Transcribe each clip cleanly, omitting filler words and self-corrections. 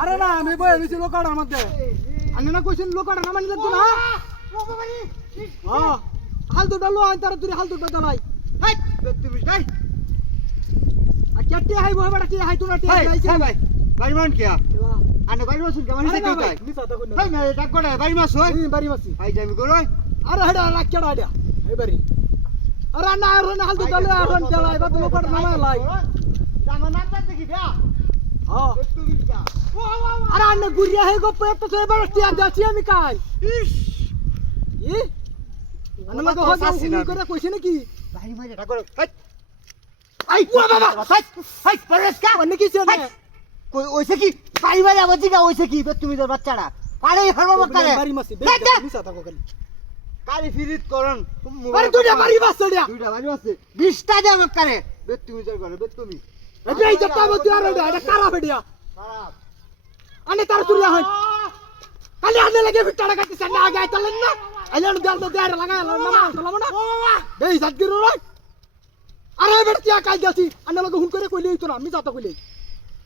আরে না আমি বই হইছি লোকাড়ার মধ্যে আনে না কইছেন লোকাড়া না মানি লাগতো না হ্যাঁ হাল দুটা লো আই তার তুই হাল দুটা দালাই হাই তুমি যাই আর কেটে হাই বই বড় কি হাই তুই না তে আইছে ভাই বাড়ি মান কিয়া আনে বাড়ি মাসুন কেমন হইছে তুই তাই মিছা তা কইনা ভাই মেরে ডাক করে বাড়ি মাস হই বাড়ি মাসি আই যাবি করো আরে হেডা লাকড়া আইডা এই বাড়ি আরে না আর হাল দুটা লো এখন চালাই বাদ লোকাড়া নামা লাই জামা নামটা দেখি দা হ্যাঁ তুমি যা আরে আন্নে গুরিয়া হে গো পেট তো এবার টিয়া যাচ্ছি আমি কাই ইস ই আন্নে লাগো হইছে করে কইছে নাকি বাড়ি মারে ডাক করে আই ওয়া বাবা হাই পরেশকা আন্নে কি ছেলে কই ওইছে কি বাড়ি মারে আবার দিগা ওইছে কি তুমি তোর বাচ্চাটা আরে হরবা মক্কারে বাড়ি মাসি মিছা থাকো খালি কালি ফিরিত করন আরে দুইটা বাড়ি বাসড়িয়া দুইটা বাড়ি আছে 20টা দে মক্কারে তুমি তোর করে তুমি এই যে তাও তুই আর এটা কারা ফেডিয়া খারাপ আনে তার তুলিয়া হয় খালি আনে লাগে ভিটাড়া কাটি সামনে আগে আইতালেন না আইলেন দেল তো দেয়ার লাগায় না সালাম না এই জাগির রই আরে বেটিয়া কাই যাচ্ছি আনে লাগে হুন করে কইলেই তো না আমি যাতা কইলেই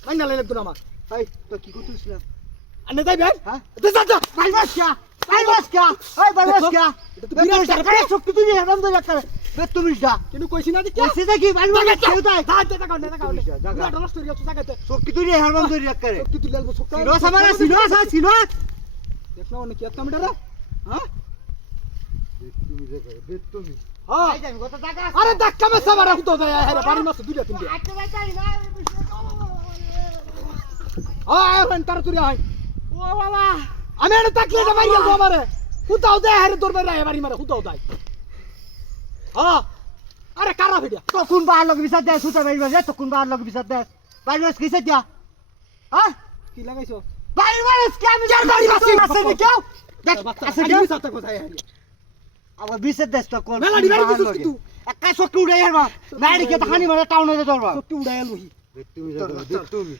মাইনা লাইলে তো আমার ভাই তো কি করতেছিস আনে যাই ভাই হ্যাঁ দে যা ভাই বাসকা ভাই বাসকা করে শক্তি তুই হেরাম দে করে তুমি যা কিন্তু কইছি না যে কইছে দেখি ভাই বাসকা কেউ তাই যা যা কাউ না কাউ না ডলার স্টোরি আছে জায়গাতে শক্তি তুই হেরাম দে করে কি তুই লালবো সক্কা সিনো সামারা সিনো দেখ না অনেক কি একটা মিটারে হ্যাঁ তুমি যে করে তুমি হ্যাঁ ভাই জানি কত টাকা আরে ধাক্কা মে সাবারা হুতো যায় আরে বাড়ি মাছ দুইটা তিনটা আচ্ছা ভাই যাই না আয় রেন তার তুই আয় ও বাবা আমি এটা তাকলে এটা মারি গেল আমারে হুতাও দে আরে তোর বাইরে আয় বাড়ি মারে হুতাও দাই হ্যাঁ আরে কারা ভিডিয়া তখন বার লগ বিসাদ দে সুতা ভাই বাজে তখন বার লগ বিসাদ দে ভাই বাস কিসে দিয়া হ্যাঁ কি লাগাইছো ভাই বাস কি আমি যার বাড়ি বাসি আছে নি কেউ দেখ আছে আমি কেউ সাথে কোথায় আয় আবার বিসাদ দেস তো কোন মেলা ডিবাই দিছিস কি তুই একা শক্তি উড়াই হেরবা নাড়ি কে তাহানি মানে টাউনে দে ধরবা সত্যি উড়াই লহি তুমি তুমি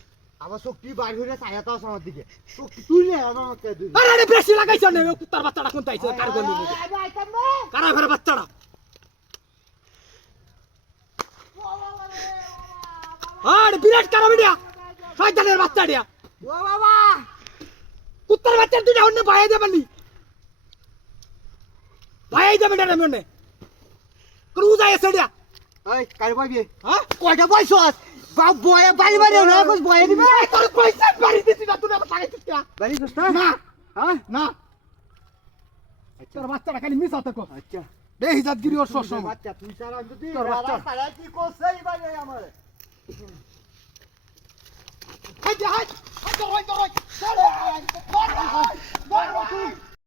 আবার শক্তি বার হইরে ছায়া তো আমার দিকে শক্তি তুই নে আমার কে দিবি আরে আরে বেশি লাগাইছ না কুত্তার বাচ্চাটা কোন তাইছে কার গলি কারা ফের বাচ্চাটা আরে বিরাট কারা ভিডিয়া শয়তানের বাচ্চা দিয়া ও বাবা কুত্তার বাচ্চা তুই অন্য ভাই দেবনি ভাই দেবে না মনে ক্রুজ আয় সেডিয়া এই কার পাইবি হ্যাঁ কয়টা পয়সা বাপ বয়ে বাড়ি বাড়ি না কুছ বয়ে দিবে তোর পয়সা বাড়ি দিছিস না তুই আমার টাকা দিছিস বাড়ি সস্তা না হ্যাঁ না তোর বাচ্চাটা খালি মিস হতে কো আচ্ছা দে হিজাত গিরি ওর সব বাচ্চা তুই সারা যদি তোর বাচ্চা। কি কোসই বাড়ি আমারে